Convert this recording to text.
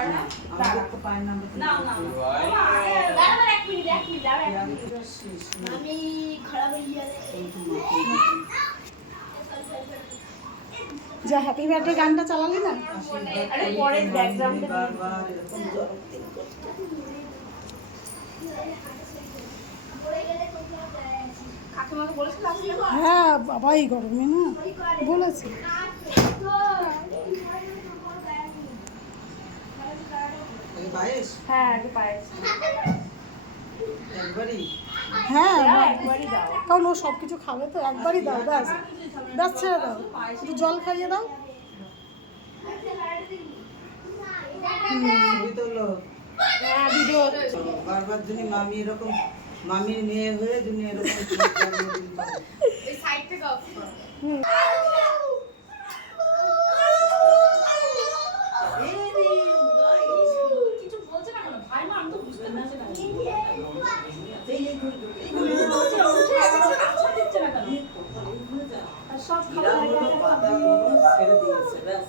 আমাদের তো পায় না। আমি খারাপ হয়ে গেলে যা হ্যাপি বার্থডে গানটা চালালি না, আরে পরের ব্যাকগ্রাউন্ডে বারবার এরকম জল কাকিমাকে বলেছিলাম হ্যাঁ বাবা এই গরমে না বলেছি। পায়েস হ্যাঁ আগে পায়েস একবারই হ্যাঁ একবারই দাও কারণ ও সব কিছু খাবে তো, একবারই দাও, ব্যাস ব্যাস ছেড়ে দাও, একটু জল খাইয়ে দাও। ছবি তোলো। হ্যাঁ ভিডিও বারবার যদি মামি এরকম মামির মেয়ে হয়ে তুমি এরকম এই সাইড থেকে অফ করো কিছু বলছে না কেন ভাই মা আমি তো বুঝতে পারছি না সব পাতাগুলো ছেড়ে দিয়েছে ব্যাস